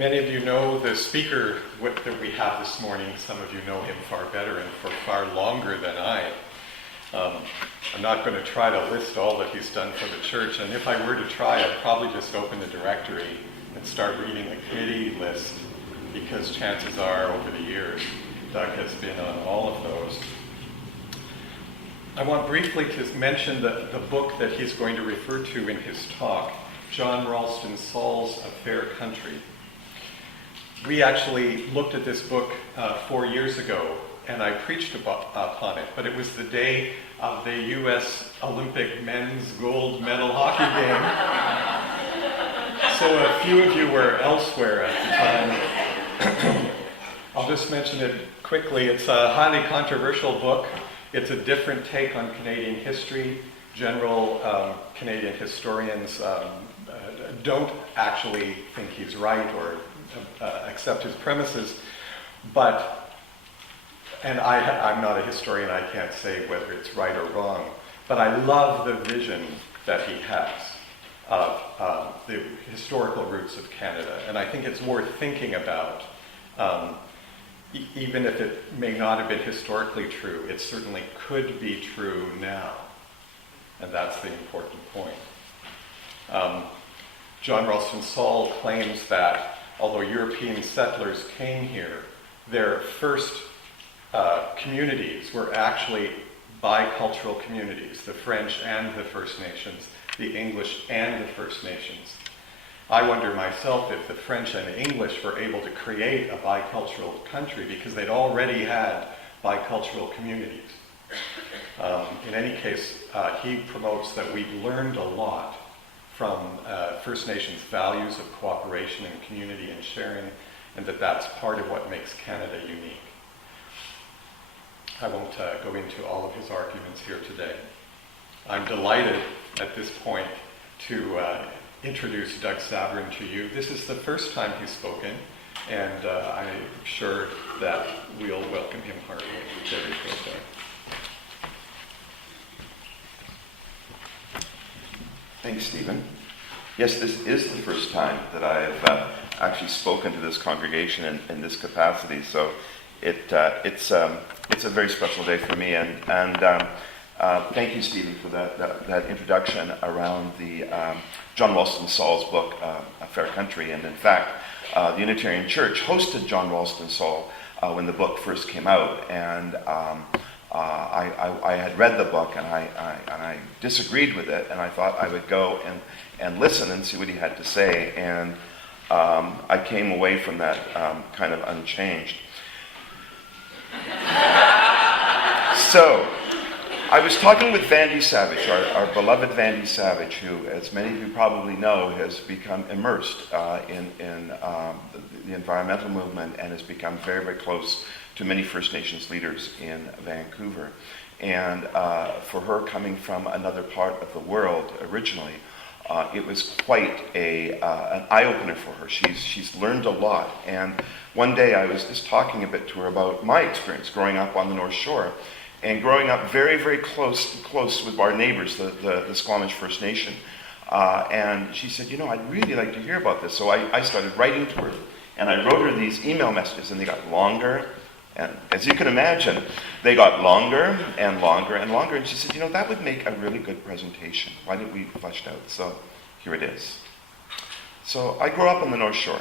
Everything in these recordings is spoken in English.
Many of you know the speaker that we have this morning. Some of you know him far better and for far longer than I. I'm not going to try to list all that he's done for the church, and if I were to try, I'd probably just open the directory and start reading the committee list, because chances are, over the years, Doug has been on all of those. I want briefly to mention the book that he's going to refer to in his talk, John Ralston, Saul's A Fair Country. We actually looked at this book 4 years ago, and I preached upon it, but it was the day of the U.S. Olympic men's gold medal hockey game. So a few of you were elsewhere at the time. I'll just mention it quickly. It's a highly controversial book. It's a different take on Canadian history. General Canadian historians don't actually think he's right or accept his premises, and I'm not a historian, I can't say whether it's right or wrong, but I love the vision that he has of the historical roots of Canada, and I think it's worth thinking about. Even if it may not have been historically true, it certainly could be true now, and that's the important point. John Ralston Saul claims that although European settlers came here, their first communities were actually bicultural communities, the French and the First Nations, the English and the First Nations. I wonder myself if the French and the English were able to create a bicultural country because they'd already had bicultural communities. In any case, he promotes that we've learned a lot from First Nations values of cooperation and community and sharing, and that's part of what makes Canada unique. I won't go into all of his arguments here today. I'm delighted at this point to introduce Doug Sabourin to you. This is the first time he's spoken, and I'm sure that we'll welcome him heartily. Thanks, Stephen. Yes, this is the first time that I have actually spoken to this congregation in this capacity, so it's a very special day for me. And thank you, Stephen, for that introduction around the John Ralston Saul's book, A Fair Country. And in fact, the Unitarian Church hosted John Ralston Saul when the book first came out, and I had read the book and I disagreed with it, and I thought I would go and listen and see what he had to say, and I came away from that kind of unchanged. So, I was talking with Vandy Savage, our beloved Vandy Savage, who, as many of you probably know, has become immersed in the environmental movement and has become very, very close to many First Nations leaders in Vancouver. And for her, coming from another part of the world originally, it was quite an eye-opener for her. She's learned a lot. And one day I was just talking a bit to her about my experience growing up on the North Shore, and growing up very, very close with our neighbours, the Squamish First Nation. And she said, I'd really like to hear about this. So I started writing to her, and I wrote her these email messages, and they got longer. And as you can imagine, they got longer and longer and longer. And she said, that would make a really good presentation. Why didn't we flesh it out? So here it is. So I grew up on the North Shore.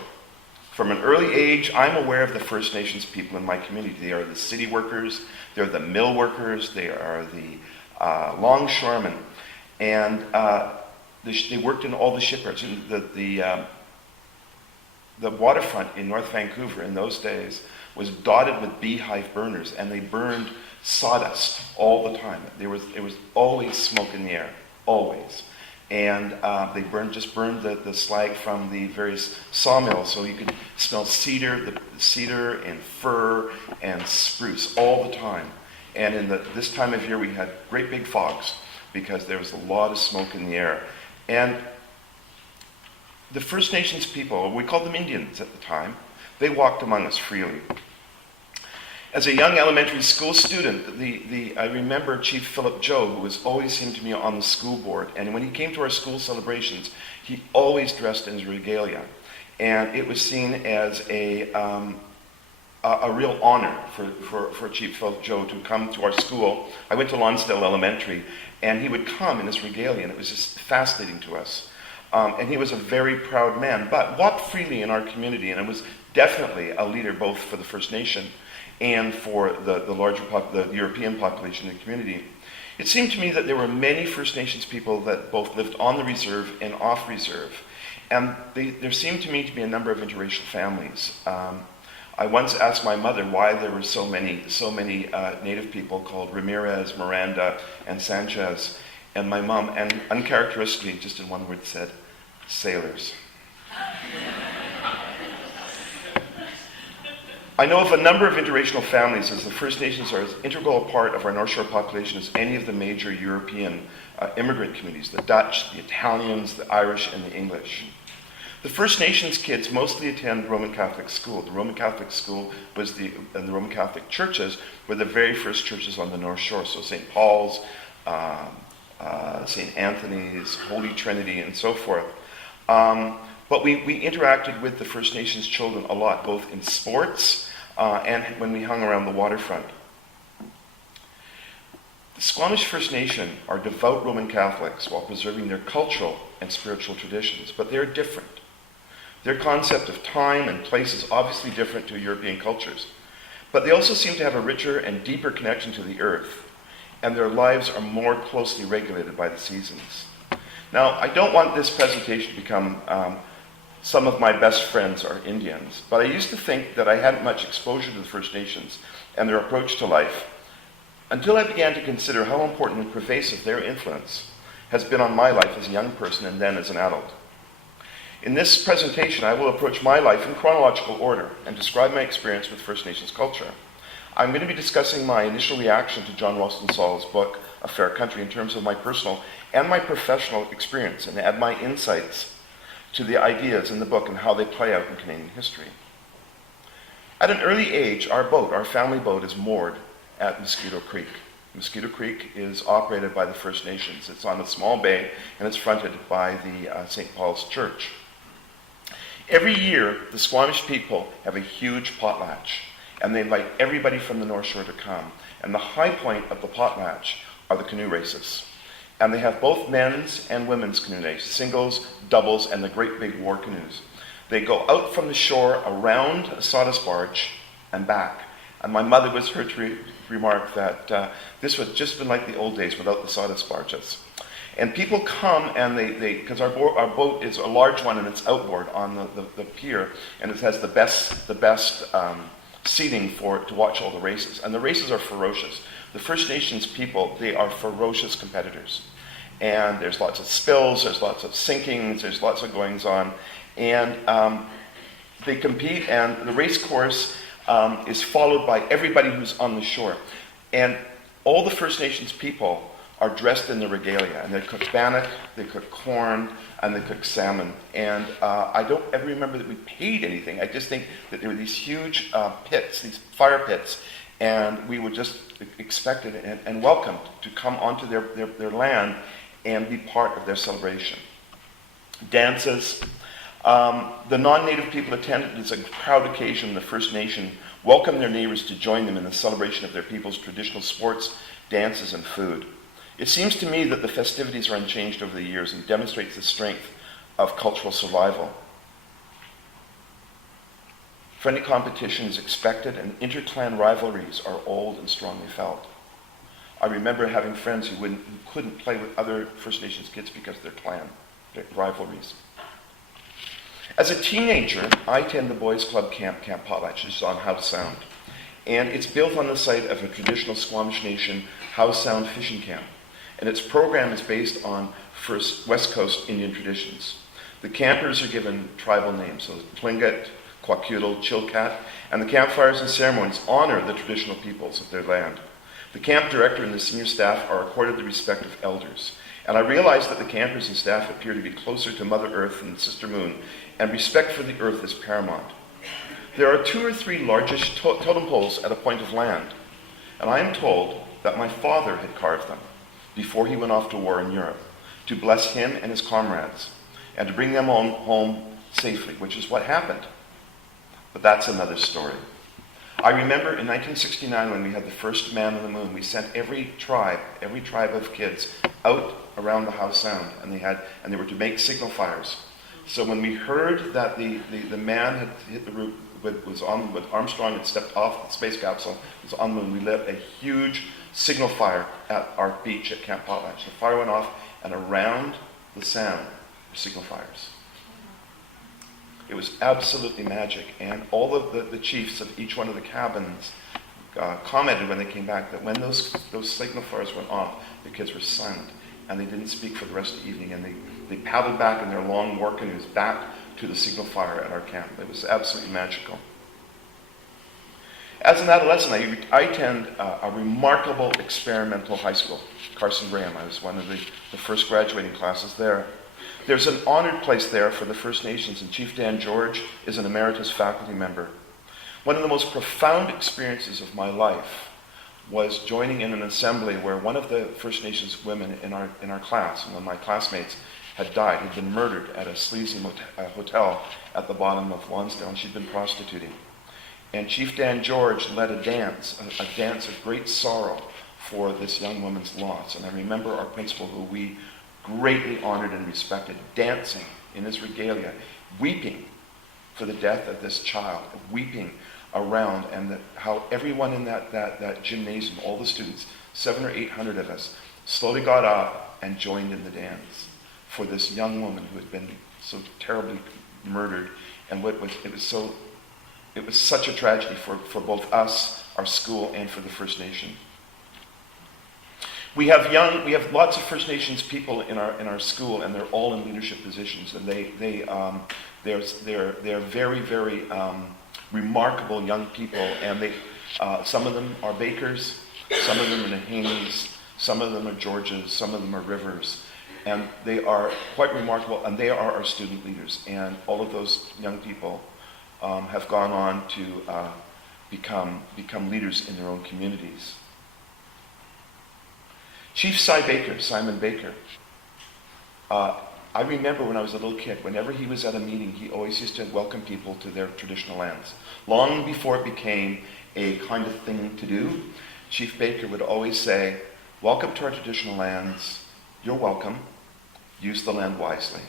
From an early age, I'm aware of the First Nations people in my community. They are the city workers, they're the mill workers, they are the longshoremen, and they worked in all the shipyards. And the waterfront in North Vancouver in those days was dotted with beehive burners, and they burned sawdust all the time. It was always smoke in the air, always. And they burned the slag from the various sawmills, so you could smell cedar and fir and spruce all the time. And in this time of year, we had great big fogs because there was a lot of smoke in the air. And the First Nations people, we called them Indians at the time, they walked among us freely. As a young elementary school student, I remember Chief Philip Joe, who was always seemed to me on the school board, and when he came to our school celebrations, he always dressed in his regalia. And it was seen as a real honor for Chief Philip Joe to come to our school. I went to Lonsdale Elementary, and he would come in his regalia, and it was just fascinating to us. And he was a very proud man, but walked freely in our community, and was definitely a leader both for the First Nation and for the the European population in the community. It seemed to me that there were many First Nations people that both lived on the reserve and off reserve. And there seemed to me to be a number of interracial families. I once asked my mother why there were so many Native people called Ramirez, Miranda, and Sanchez. And my mom, and uncharacteristically, just in one word, said, sailors. I know of a number of interracial families, as the First Nations are as integral a part of our North Shore population as any of the major European immigrant communities, the Dutch, the Italians, the Irish, and the English. The First Nations kids mostly attend Roman Catholic school. The Roman Catholic school and the Roman Catholic churches were the very first churches on the North Shore. So St. Paul's, St. Anthony's, Holy Trinity, and so forth. But we interacted with the First Nations children a lot, both in sports and when we hung around the waterfront. The Squamish First Nation are devout Roman Catholics while preserving their cultural and spiritual traditions, but they're different. Their concept of time and place is obviously different to European cultures, but they also seem to have a richer and deeper connection to the earth, and their lives are more closely regulated by the seasons. Now, I don't want this presentation to become some of my best friends are Indians, but I used to think that I hadn't much exposure to the First Nations and their approach to life until I began to consider how important and pervasive their influence has been on my life as a young person and then as an adult. In this presentation, I will approach my life in chronological order and describe my experience with First Nations culture. I'm going to be discussing my initial reaction to John Ralston Saul's book, A Fair Country, in terms of my personal and my professional experience, and add my insights to the ideas in the book and how they play out in Canadian history. At an early age, our family boat is moored at Mosquito Creek. Mosquito Creek is operated by the First Nations. It's on a small bay, and it's fronted by the St. Paul's Church. Every year, the Squamish people have a huge potlatch, and they invite everybody from the North Shore to come. And the high point of the potlatch are the canoe races. And they have both men's and women's canoe races, singles, doubles, and the great big war canoes. They go out from the shore around a sawdust barge and back. And my mother was heard to remark that this would just been like the old days without the sawdust barges. And people come and because our boat is a large one and it's outboard on the pier, and it has the best seating to watch all the races. And the races are ferocious. The First Nations people, they are ferocious competitors. And there's lots of spills, there's lots of sinkings, there's lots of goings on. And they compete, and the race course is followed by everybody who's on the shore. And all the First Nations people are dressed in the regalia, and they cook bannock, they cook corn, and they cook salmon. And I don't ever remember that we paid anything. I just think that there were these huge pits, these fire pits, and we were just expected and welcomed to come onto their land and be part of their celebration. Dances. The non-native people attended as a proud occasion. The First Nation welcomed their neighbours to join them in the celebration of their people's traditional sports, dances, and food. It seems to me that the festivities are unchanged over the years and demonstrates the strength of cultural survival. Friendly competition is expected, and inter-clan rivalries are old and strongly felt. I remember having friends who couldn't play with other First Nations kids because of their rivalries. As a teenager, I attended the Boys Club Camp Potlatch, which is on Howe Sound. And it's built on the site of a traditional Squamish Nation Howe Sound fishing camp. And its program is based on West Coast Indian traditions. The campers are given tribal names, so Tlingit, Kwakiutl, Chilkat, and the campfires and ceremonies honor the traditional peoples of their land. The camp director and the senior staff are accorded the respect of elders. And I realize that the campers and staff appear to be closer to Mother Earth than Sister Moon, and respect for the earth is paramount. There are 2 or 3 largish totem poles at a point of land, and I am told that my father had carved them before he went off to war in Europe, to bless him and his comrades, and to bring them home safely, which is what happened. But that's another story. I remember in 1969 when we had the first man on the moon, we sent every tribe of kids out around the Howe Sound, and they were to make signal fires. So when we heard that the man had hit the roof, with Armstrong had stepped off the space capsule, was on the moon, we lit a huge signal fire at our beach at Camp Potlatch. The fire went off, and around the Sound were signal fires. It was absolutely magic, and all of the chiefs of each one of the cabins commented when they came back that when those signal fires went off, the kids were silent, and they didn't speak for the rest of the evening, and they paddled back in their long war canoes back to the signal fire at our camp. It was absolutely magical. As an adolescent, I attended a remarkable experimental high school, Carson Graham. I was one of the first graduating classes there. There's an honored place there for the First Nations, and Chief Dan George is an emeritus faculty member. One of the most profound experiences of my life was joining in an assembly where one of the First Nations women in our class, one of my classmates, had died, had been murdered at a sleazy hotel at the bottom of Lonsdale, and she'd been prostituting. And Chief Dan George led a dance of great sorrow for this young woman's loss. And I remember our principal, who we greatly honored and respected, dancing in his regalia, weeping for the death of this child, weeping around, and how everyone in that gymnasium, all the students, 700 or 800 of us, slowly got up and joined in the dance for this young woman who had been so terribly murdered. And it was such a tragedy for both us, our school, and for the First Nation. We have lots of First Nations people in our school, and they're all in leadership positions, and they're very, very remarkable young people, and some of them are Bakers, some of them are Nahanis, some of them are Georges, some of them are Rivers, and they are quite remarkable, and they are our student leaders, and all of those young people have gone on to become leaders in their own communities. Chief Simon Baker, I remember when I was a little kid, whenever he was at a meeting, he always used to welcome people to their traditional lands. Long before it became a kind of thing to do, Chief Baker would always say, "Welcome to our traditional lands. You're welcome. Use the land wisely."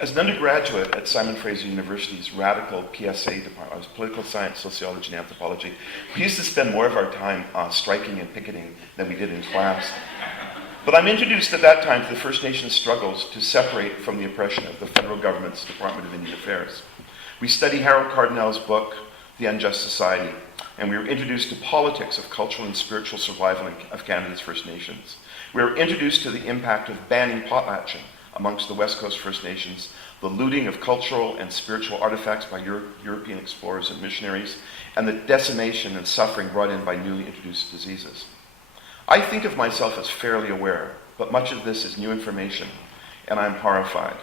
As an undergraduate at Simon Fraser University's radical PSA department, I was political science, sociology, and anthropology. We used to spend more of our time striking and picketing than we did in class. But I'm introduced at that time to the First Nations struggles to separate from the oppression of the federal government's Department of Indian Affairs. We study Harold Cardinal's book, The Unjust Society, and we were introduced to politics of cultural and spiritual survival of Canada's First Nations. We were introduced to the impact of banning potlatching amongst the West Coast First Nations, the looting of cultural and spiritual artifacts by European explorers and missionaries, and the decimation and suffering brought in by newly introduced diseases. I think of myself as fairly aware, but much of this is new information, and I'm horrified.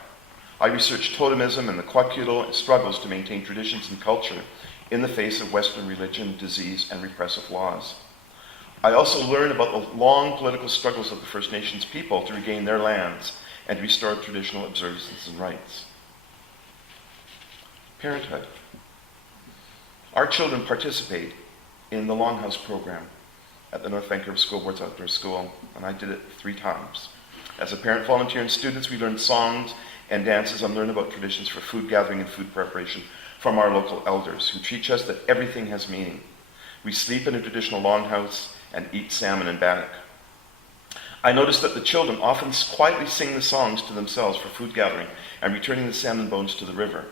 I research totemism and the Kwakiutl struggles to maintain traditions and culture in the face of Western religion, disease, and repressive laws. I also learn about the long political struggles of the First Nations people to regain their lands and restore traditional observances and rights. Parenthood. Our children participate in the Longhouse program at the North Vancouver School Board's outdoor school, and I did it 3 times. As a parent, volunteer, and students, we learn songs and dances and learn about traditions for food gathering and food preparation from our local elders, who teach us that everything has meaning. We sleep in a traditional longhouse and eat salmon and bannock. I noticed that the children often quietly sing the songs to themselves for food gathering and returning the salmon bones to the river.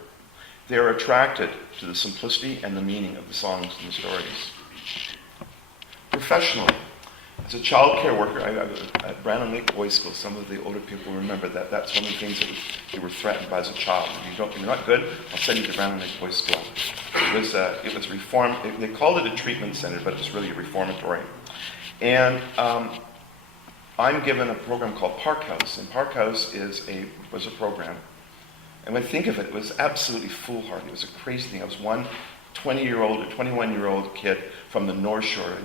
They are attracted to the simplicity and the meaning of the songs and the stories. Professionally, as a child care worker at Brandon Lake Boys School, some of the older people remember that that's one of the things that you were threatened by as a child. If you're not good, I'll send you to Brandon Lake Boys School. It was reform. They called it a treatment center, but it's really a reformatory. And I'm given a program called Park House, and Park House was a program. And when I think of it, it was absolutely foolhardy. It was a crazy thing. I was one 20-year-old or 21-year-old kid from the North Shore,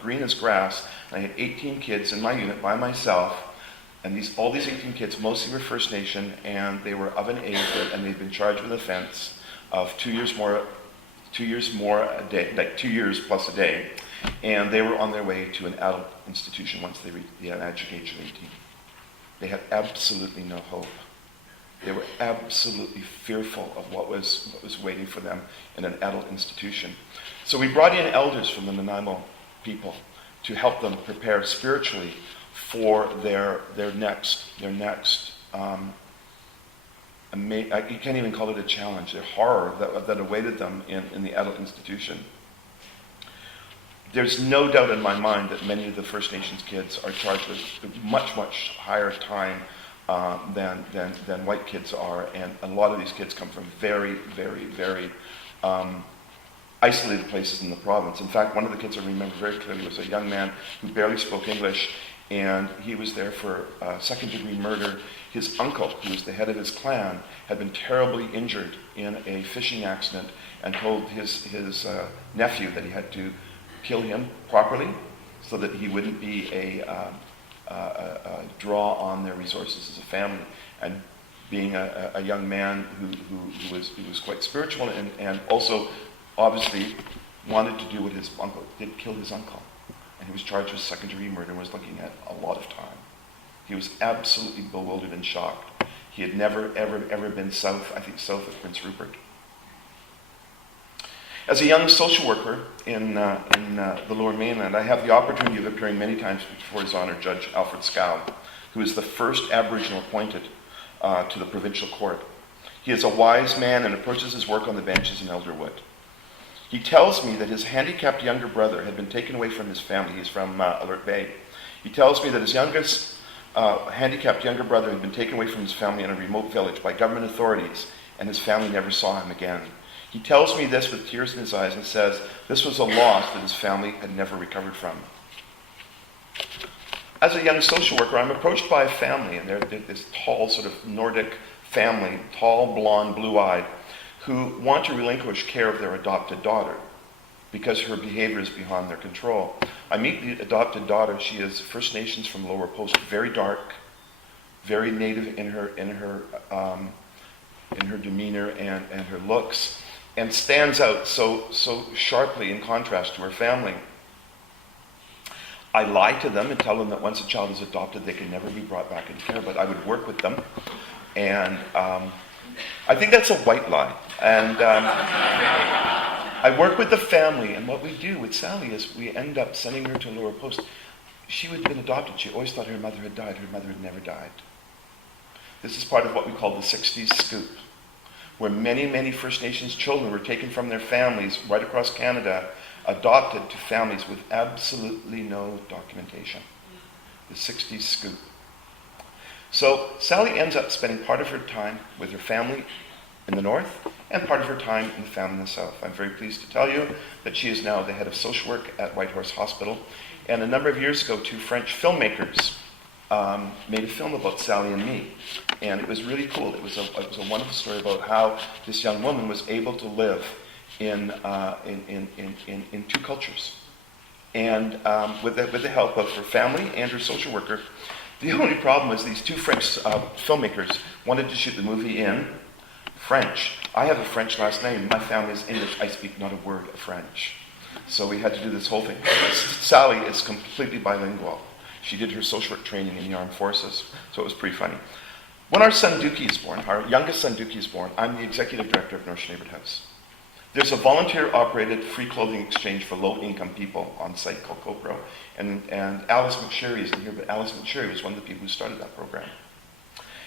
green as grass. And I had 18 kids in my unit by myself, and all these 18 kids mostly were First Nation, and they were of an age and they'd been charged with an offense of 2 years more a day, like 2 years plus a day, and they were on their way to an adult institution once they reached the magic age of 18. They had absolutely no hope. They were absolutely fearful of what was waiting for them in an adult institution. So we brought in elders from the Nanaimo people to help them prepare spiritually for their next you can't even call it a challenge, their horror that awaited them in the adult institution. There's no doubt in my mind that many of the First Nations kids are charged with much, much higher time than white kids are, and a lot of these kids come from very, very, very isolated places in the province. In fact, one of the kids I remember very clearly was a young man who barely spoke English, and he was there for second-degree murder. His uncle, who was the head of his clan, had been terribly injured in a fishing accident and told his nephew that he had to kill him properly so that he wouldn't be a draw on their resources as a family. And being a young man who was quite spiritual and also obviously wanted to do what his uncle did, kill his uncle. And he was charged with second-degree murder and was looking at a lot of time. He was absolutely bewildered and shocked. He had never, ever been south of Prince Rupert. As a young social worker in the Lower Mainland, I have the opportunity of appearing many times before His Honour Judge Alfred Scow, who is the first Aboriginal appointed to the provincial court. He is a wise man and approaches his work on the benches in Elderwood. He tells me that his handicapped younger brother had been taken away from his family. He's from Alert Bay. He tells me that his youngest handicapped younger brother had been taken away from his family in a remote village by government authorities, and his family never saw him again. He tells me this with tears in his eyes and says this was a loss that his family had never recovered from. As a young social worker, I'm approached by a family, and they're this tall sort of Nordic family, tall, blonde, blue-eyed, who want to relinquish care of their adopted daughter because her behavior is beyond their control. I meet the adopted daughter. She is First Nations from Lower Post, very dark, very native in her demeanor and her looks, and stands out so sharply in contrast to her family. I lie to them and tell them that once a child is adopted, they can never be brought back into care, but I would work with them. And I think that's a white lie. And I work with the family, and what we do with Sally is we end up sending her to Lower Post. She would have been adopted. She always thought her mother had died. Her mother had never died. This is part of what we call the 60s scoop, where many, many First Nations children were taken from their families right across Canada, adopted to families with absolutely no documentation. The 60s scoop. So Sally ends up spending part of her time with her family in the north and part of her time in the family in the south. I'm very pleased to tell you that she is now the head of social work at Whitehorse Hospital. And a number of years ago, 2 French filmmakers made a film about Sally and me. And it was really cool. It was a wonderful story about how this young woman was able to live in 2 cultures. And with the help of her family and her social worker. The only problem was these 2 French filmmakers wanted to shoot the movie in French. I have a French last name. My family is English. I speak not a word of French. So we had to do this whole thing. Sally is completely bilingual. She did her social work training in the armed forces, so it was pretty funny. When our son Dookie is born, our youngest son Dookie is born, I'm the executive director of North Neighbourhood House. There's a volunteer-operated free clothing exchange for low-income people on site called CoPro, and Alice McSherry isn't here, but Alice McSherry was one of the people who started that program.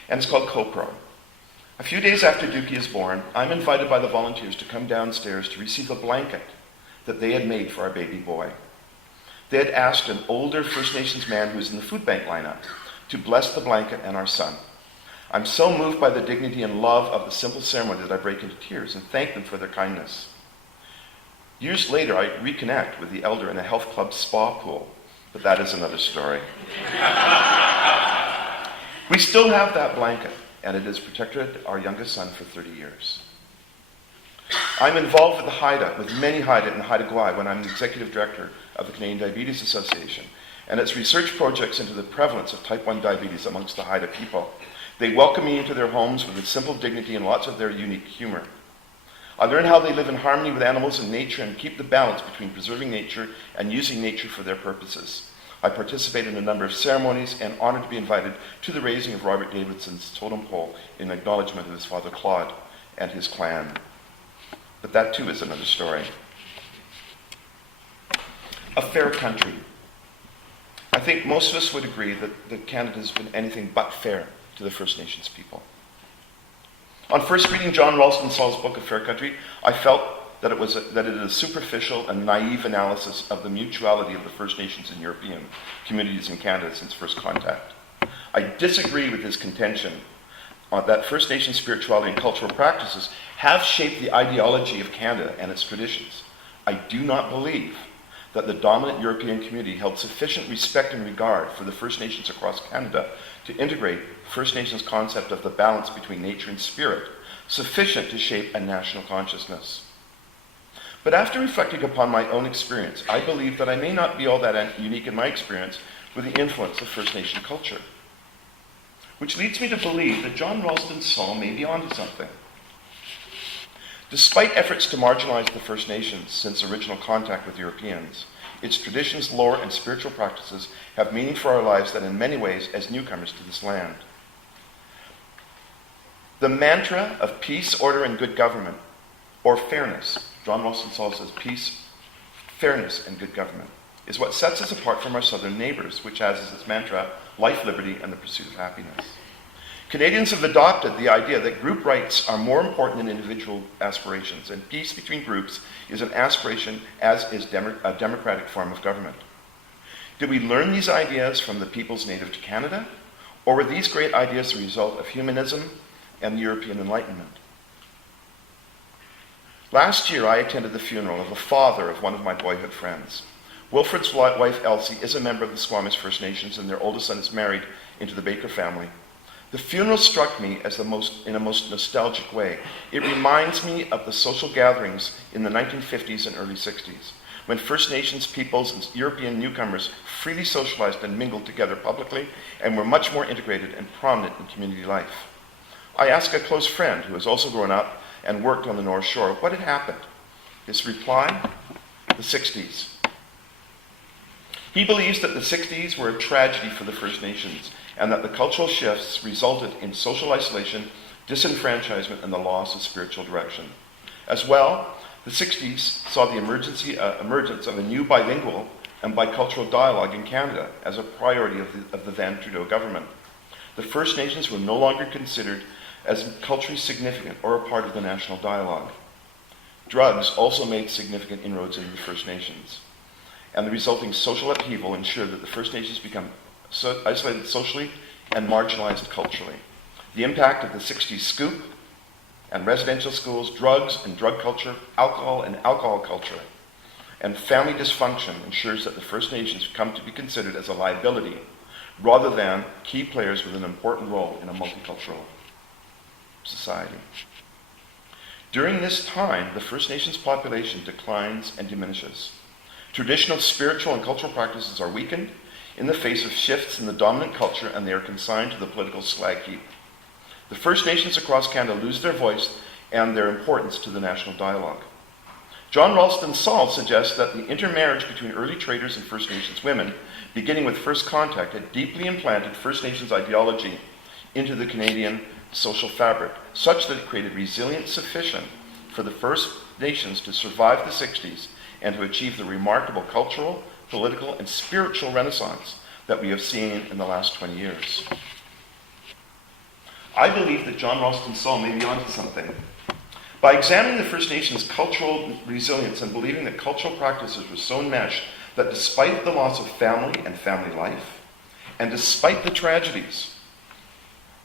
And it's called CoPro. A few days after Dookie is born, I'm invited by the volunteers to come downstairs to receive a blanket that they had made for our baby boy. They had asked an older First Nations man who was in the food bank lineup to bless the blanket and our son. I'm so moved by the dignity and love of the simple ceremony that I break into tears and thank them for their kindness. Years later, I reconnect with the elder in a health club spa pool, but that is another story. We still have that blanket, and it has protected our youngest son for 30 years. I'm involved with the Haida, with many Haida in the Haida Gwaii, when I'm the executive director of the Canadian Diabetes Association, and its research projects into the prevalence of type 1 diabetes amongst the Haida people. They welcome me into their homes with a simple dignity and lots of their unique humor. I learn how they live in harmony with animals and nature and keep the balance between preserving nature and using nature for their purposes. I participate in a number of ceremonies and honored to be invited to the raising of Robert Davidson's totem pole in acknowledgement of his father Claude and his clan. But that too is another story. A fair country. I think most of us would agree that Canada has been anything but fair to the First Nations people. On first reading John Ralston Saul's book, A Fair Country, I felt that it is a superficial and naive analysis of the mutuality of the First Nations and European communities in Canada since first contact. I disagree with his contention that First Nation spirituality and cultural practices have shaped the ideology of Canada and its traditions. I do not believe that the dominant European community held sufficient respect and regard for the First Nations across Canada to integrate First Nations' concept of the balance between nature and spirit, sufficient to shape a national consciousness. But after reflecting upon my own experience, I believe that I may not be all that unique in my experience with the influence of First Nation culture. Which leads me to believe that John Ralston Saul may be onto something. Despite efforts to marginalize the First Nations since original contact with Europeans, its traditions, lore, and spiritual practices have meaning for our lives that in many ways as newcomers to this land. The mantra of peace, order, and good government, or fairness, John Ralston Saul says peace, fairness, and good government, is what sets us apart from our southern neighbours, which has as its mantra life, liberty, and the pursuit of happiness. Canadians have adopted the idea that group rights are more important than individual aspirations, and peace between groups is an aspiration, as is a democratic form of government. Did we learn these ideas from the peoples native to Canada, or were these great ideas the result of humanism and the European Enlightenment? Last year, I attended the funeral of the father of one of my boyhood friends. Wilfred's wife, Elsie, is a member of the Squamish First Nations, and their oldest son is married into the Baker family. The funeral struck me as in a most nostalgic way. It reminds me of the social gatherings in the 1950s and early 60s, when First Nations peoples and European newcomers freely socialized and mingled together publicly and were much more integrated and prominent in community life. I asked a close friend who has also grown up and worked on the North Shore what had happened. His reply, the 60s. He believes that the 60s were a tragedy for the First Nations and that the cultural shifts resulted in social isolation, disenfranchisement, and the loss of spiritual direction. As well, the 60s saw the emergence of a new bilingual and bicultural dialogue in Canada as a priority of the then Trudeau government. The First Nations were no longer considered as culturally significant or a part of the national dialogue. Drugs also made significant inroads into the First Nations, and the resulting social upheaval ensured that the First Nations become isolated socially and marginalized culturally. The impact of the 60s scoop and residential schools, drugs and drug culture, alcohol and alcohol culture, and family dysfunction ensures that the First Nations come to be considered as a liability rather than key players with an important role in a multicultural society. During this time, the First Nations population declines and diminishes. Traditional spiritual and cultural practices are weakened in the face of shifts in the dominant culture, and they are consigned to the political slag heap. The First Nations across Canada lose their voice and their importance to the national dialogue. John Ralston Saul suggests that the intermarriage between early traders and First Nations women, beginning with first contact, had deeply implanted First Nations ideology into the Canadian social fabric, such that it created resilience sufficient for the First Nations to survive the 60s and to achieve the remarkable cultural, political, and spiritual renaissance that we have seen in the last 20 years. I believe that John Ralston Saul may be onto something. By examining the First Nations' cultural resilience and believing that cultural practices were so enmeshed that despite the loss of family and family life, and despite the tragedies,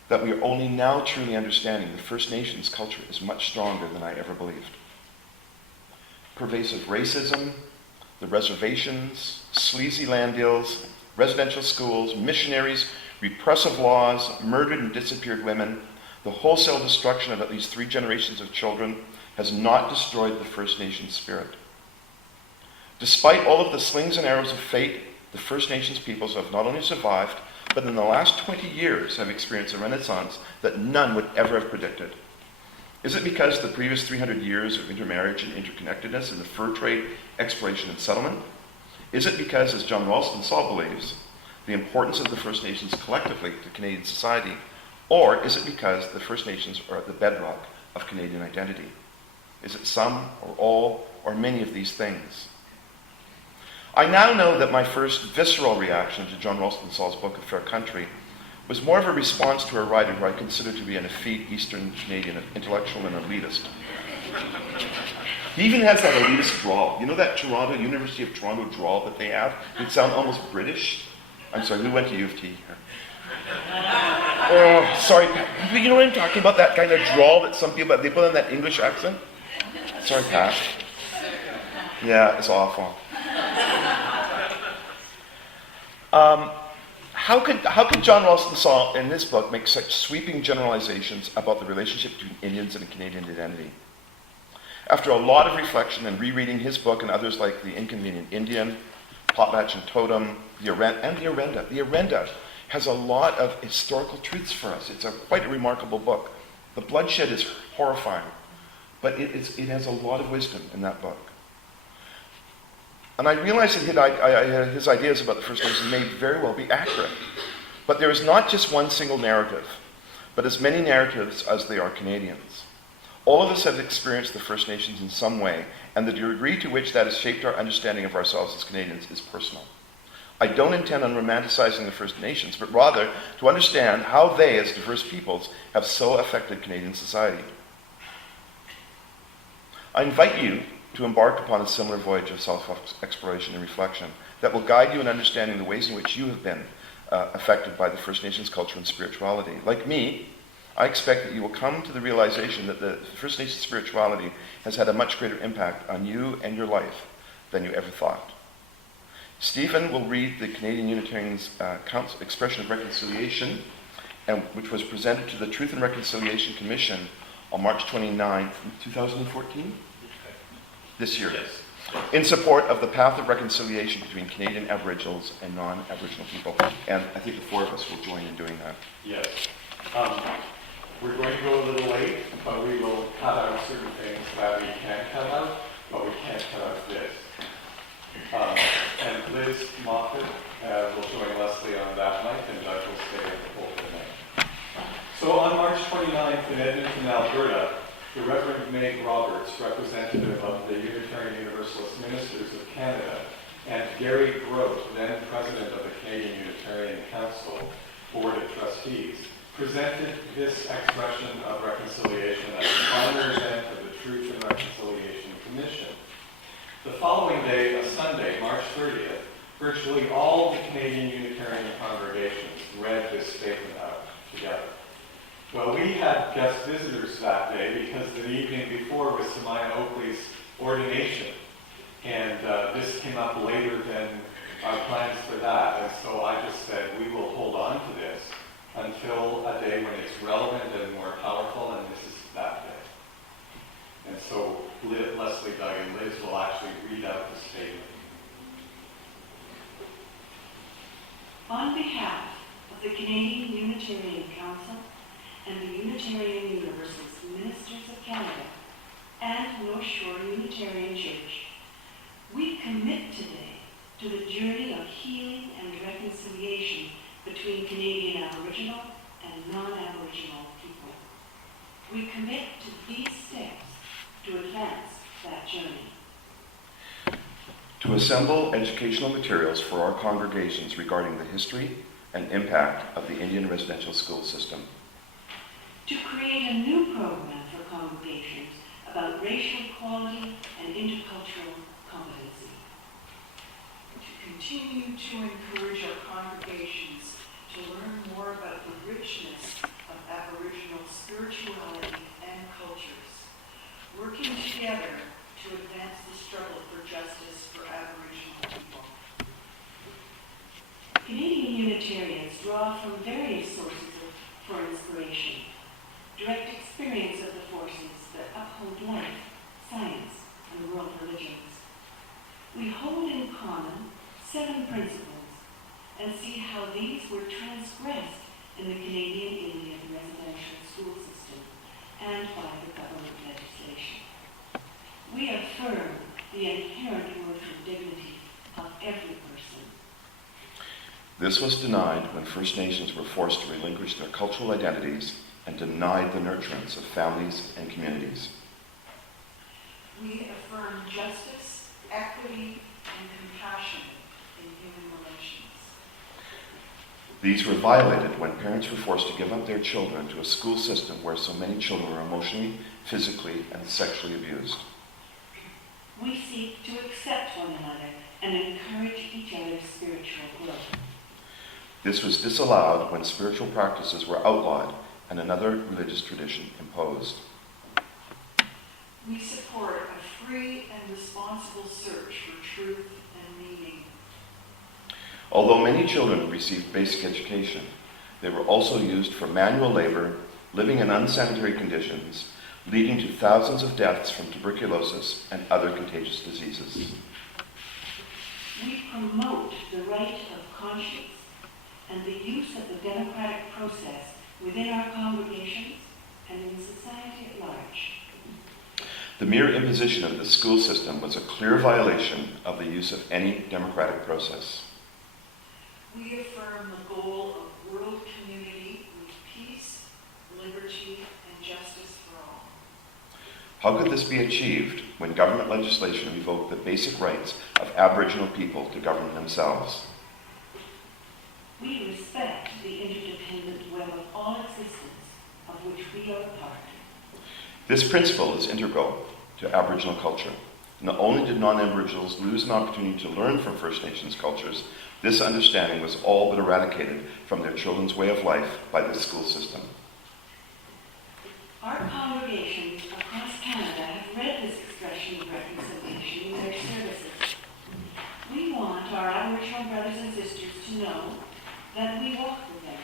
that we are only now truly understanding the First Nations culture is much stronger than I ever believed. Pervasive racism, the reservations, sleazy land deals, residential schools, missionaries, repressive laws, murdered and disappeared women, the wholesale destruction of at least 3 generations of children, has not destroyed the First Nations spirit. Despite all of the slings and arrows of fate, the First Nations peoples have not only survived, but in the last 20 years have experienced a renaissance that none would ever have predicted. Is it because the previous 300 years of intermarriage and interconnectedness in the fur trade, exploration, and settlement? Is it because, as John Ralston Saul believes, the importance of the First Nations collectively to Canadian society? Or is it because the First Nations are at the bedrock of Canadian identity? Is it some or all or many of these things? I now know that my first visceral reaction to John Ralston Saul's book, A Fair Country, was more of a response to a writer who I consider to be an effete Eastern Canadian intellectual and elitist. He even has that elitist drawl. You know that University of Toronto drawl that they have? It sounds almost British. I'm sorry, we went to U of T here. Oh, sorry, but you know what I'm talking about? That kind of drawl that some people, they put in that English accent? Sorry, Pat. Yeah, it's awful. How could John Ralston Saul in this book make such sweeping generalizations about the relationship between Indians and Canadian identity? After a lot of reflection and rereading his book and others like The Inconvenient Indian, Potlatch and Totem, The Orenda has a lot of historical truths for us. It's quite a remarkable book. The bloodshed is horrifying, but it has a lot of wisdom in that book. And I realize that his ideas about the First Nations may very well be accurate. But there is not just one single narrative, but as many narratives as there are Canadians. All of us have experienced the First Nations in some way, and the degree to which that has shaped our understanding of ourselves as Canadians is personal. I don't intend on romanticizing the First Nations, but rather to understand how they, as diverse peoples, have so affected Canadian society. I invite you to embark upon a similar voyage of self-exploration and reflection that will guide you in understanding the ways in which you have been affected by the First Nations culture and spirituality. Like me, I expect that you will come to the realization that the First Nations spirituality has had a much greater impact on you and your life than you ever thought. Stephen will read the Canadian Unitarians' Expression of Reconciliation, which was presented to the Truth and Reconciliation Commission on March 29th, 2014? This year. Yes. In support of the path of reconciliation between Canadian Aboriginals and non-Aboriginal people. And I think the four of us will join in doing that. Yes. We're going to go a little late, but we will cut out certain things that we can't cut out, but we can't cut out this. And Liz Moffat will join Leslie on that night, and Doug will stay at the whole night. So on March 29th in Edmonton, Alberta, the Reverend Meg Roberts, representative of the Unitarian Universalist Ministers of Canada, and Gary Grote, then president of the Canadian Unitarian Council Board of Trustees, presented this expression of reconciliation as the final event of the Truth and Reconciliation Commission. The following day, a Sunday, March 30th, virtually all the Canadian Unitarian congregations read this statement out together. Well, we had guest visitors that day because the evening before was Samaya Oakley's ordination. And this came up later than our plans for that. And so I just said, we will hold on to this until a day when it's relevant and more powerful, and this is that day. And so Leslie, Doug, and Liz will actually read out the statement. On behalf of the Canadian Unitarian Council and the Unitarian Universalist Ministers of Canada and North Shore Unitarian Church, we commit today to the journey of healing and reconciliation between Canadian Aboriginal and non-Aboriginal people. We commit to these steps to advance that journey. To assemble educational materials for our congregations regarding the history and impact of the Indian residential school system. To create a new program for congregations about racial equality and intercultural competency. To continue to encourage our congregations to learn more about the richness of Aboriginal spirituality and cultures, working together to advance the struggle for justice for Aboriginal people. Canadian Unitarians draw from various sources for inspiration, direct experience of the forces that uphold life the Canadian Indian residential school system and by the government legislation. We affirm the inherent worth and dignity of every person. This was denied when First Nations were forced to relinquish their cultural identities and denied the nurturance of families and communities. We affirm justice, equity, and compassion in human relations. These were violated when parents were forced to give up their children to a school system where so many children were emotionally, physically, and sexually abused. We seek to accept one another and encourage each other's spiritual growth. This was disallowed when spiritual practices were outlawed and another religious tradition imposed. We support a free and responsible search for truth and meaning. Although many children received basic education, they were also used for manual labor, living in unsanitary conditions, leading to thousands of deaths from tuberculosis and other contagious diseases. We promote the right of conscience and the use of the democratic process within our congregations and in society at large. The mere imposition of the school system was a clear violation of the use of any democratic process. We affirm the goal of world community with peace, liberty, and justice for all. How could this be achieved when government legislation revoked the basic rights of Aboriginal people to govern themselves? We respect the interdependent web of all existence of which we are a part. This principle is integral to Aboriginal culture. Not only did non-Aboriginals lose an opportunity to learn from First Nations cultures, this understanding was all but eradicated from their children's way of life by the school system. Our congregations across Canada have read this expression of reconciliation in their services. We want our Aboriginal brothers and sisters to know that we walk with them.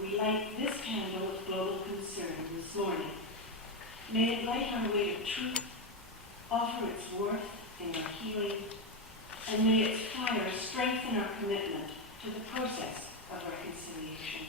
We light this candle of global concern this morning. May it light our way to truth, offer its worth in our healing, and may its fire strengthen our commitment to the process of reconciliation.